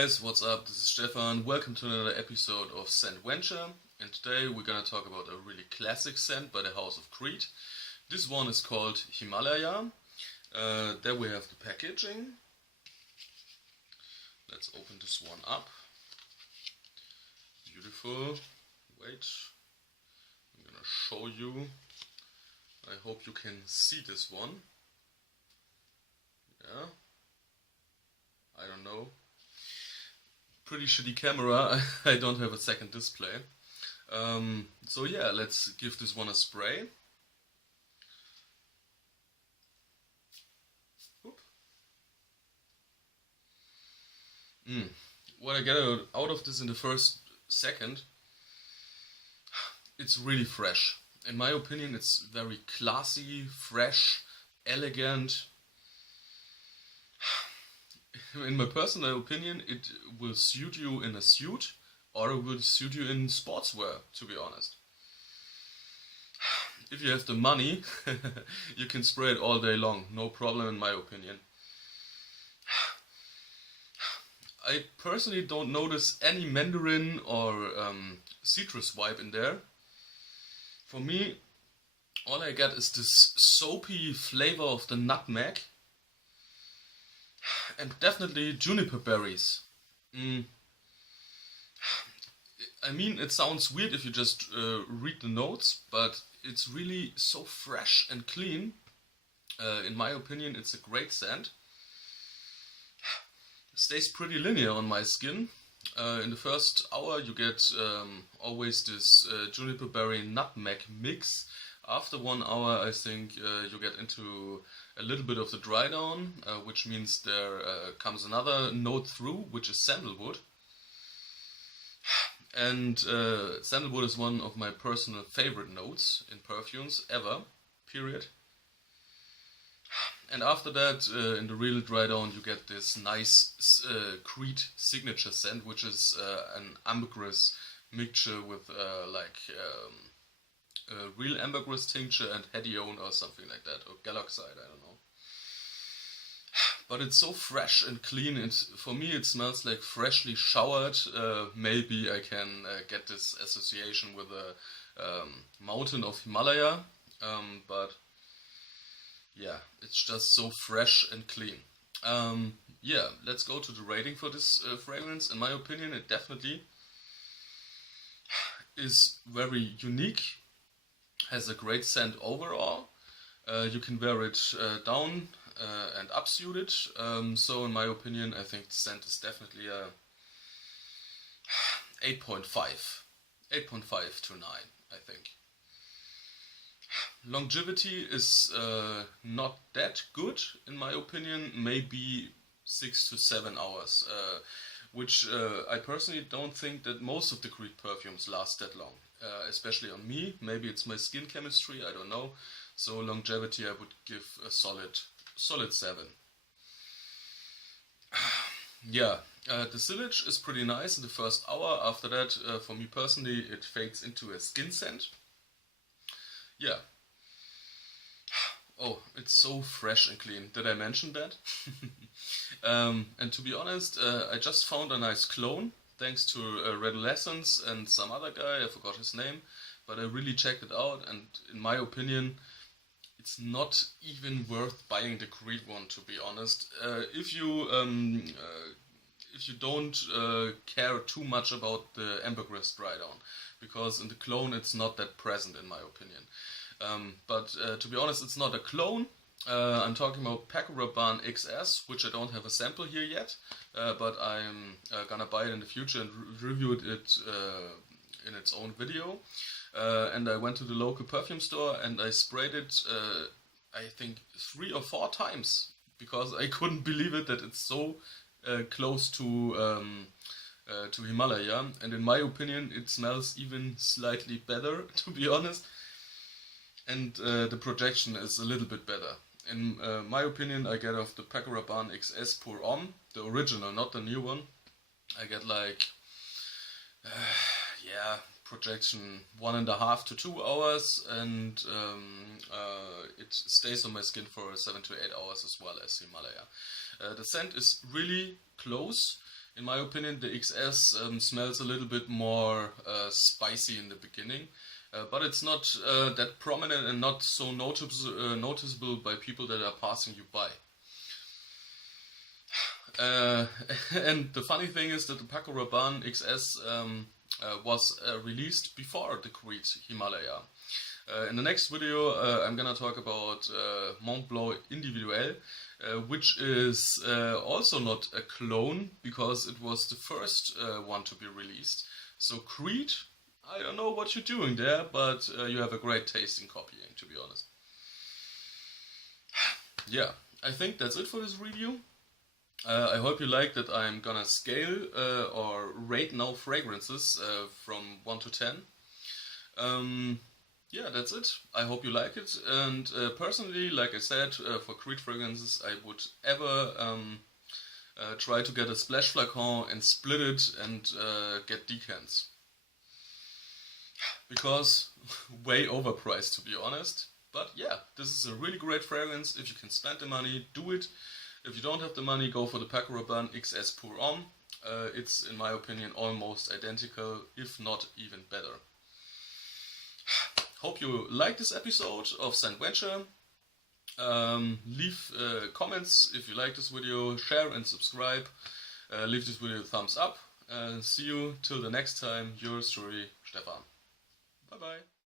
guys, what's up? This is Stefan. Welcome to another episode of Scent Venture. And today we're gonna talk about a really classic scent by the house of Creed. This one is called Himalaya. There we have the packaging. Let's open this one up. Beautiful. Wait. I'm gonna show you. I hope you can see this one. Yeah. I don't know. Pretty shitty camera. I don't have a second display. So yeah, let's give this one a spray. What I get out of this in the first second, it's really fresh. In my opinion, it's very classy, fresh, elegant. In my personal opinion, it will suit you in a suit, or it will suit you in sportswear, to be honest. If you have the money, you can spray it all day long, no problem in my opinion. I personally don't notice any mandarin or citrus vibe in there. For me, all I get is this soapy flavor of the nutmeg. And definitely juniper berries. I mean, it sounds weird if you just read the notes, but it's really so fresh and clean. In my opinion, it's a great scent. Stays pretty linear on my skin. In the first hour you get always this juniper berry nutmeg mix. After 1 hour I think you get into a little bit of the dry down, which means there comes another note through, which is sandalwood. And sandalwood is one of my personal favorite notes in perfumes ever, period. And after that, in the real dry down, you get this nice Creed signature scent, which is an ambergris mixture with real ambergris tincture and hedione or something like that, or galoxide, I don't know. But it's so fresh and clean, and for me it smells like freshly showered. Maybe I can get this association with a mountain of Himalaya, but yeah, it's just so fresh and clean. Yeah, let's go to the rating for this fragrance. In my opinion, it definitely is very unique, has a great scent overall. You can wear it down and upsuit it. So in my opinion, I think the scent is definitely a 8.5. 8.5 to 9, I think. Longevity is not that good, in my opinion, maybe 6 to 7 hours, which I personally don't think that most of the Creed perfumes last that long, especially on me. Maybe it's my skin chemistry, I don't know. So longevity I would give a solid 7. Yeah, the sillage is pretty nice in the first hour. After that, for me personally, it fades into a skin scent. Yeah. Oh, it's so fresh and clean. Did I mention that? And to be honest, I just found a nice clone, thanks to Redolessence and some other guy, I forgot his name, but I really checked it out, and in my opinion, it's not even worth buying the Creed one, to be honest. If you don't care too much about the ambergris dry down, because in the clone it's not that present, in my opinion. But to be honest, it's not a clone. I'm talking about Perfume XS, which I don't have a sample here yet, but I'm gonna buy it in the future and review it in its own video. And I went to the local perfume store and I sprayed it, I think 3 or 4 times, because I couldn't believe it that it's so close to Himalaya. And in my opinion, it smells even slightly better, to be honest. And the projection is a little bit better. In my opinion, I get off the Perfume XS Pour Homme, the original, not the new one. I get like, yeah, projection 1.5 to 2 hours, and it stays on my skin for 7 to 8 hours as well as Himalaya. The scent is really close. In my opinion, the XS smells a little bit more spicy in the beginning, but it's not that prominent and not so noticeable by people that are passing you by. And the funny thing is that the Paco Rabanne XS was released before the Creed Himalaya. In the next video I'm gonna talk about Mont Blanc Individuel, which is also not a clone because it was the first one to be released. So Creed, I don't know what you're doing there, but you have a great taste in copying, to be honest. Yeah, I think that's it for this review. I hope you like that I'm gonna scale or rate now fragrances from 1 to 10. Yeah, that's it. I hope you like it. And personally, like I said, for Creed fragrances, I would ever try to get a splash flacon and split it and get decants. Because way overpriced, to be honest. But yeah, this is a really great fragrance. If you can spend the money, do it. If you don't have the money, go for the Paco Rabanne XS Pour Homme. It's, in my opinion, almost identical, if not even better. Hope you like this episode of Scent Venture. Leave comments if you like this video, share and subscribe. Leave this video a thumbs up. See you till the next time. Yours truly, Stefan. Bye bye.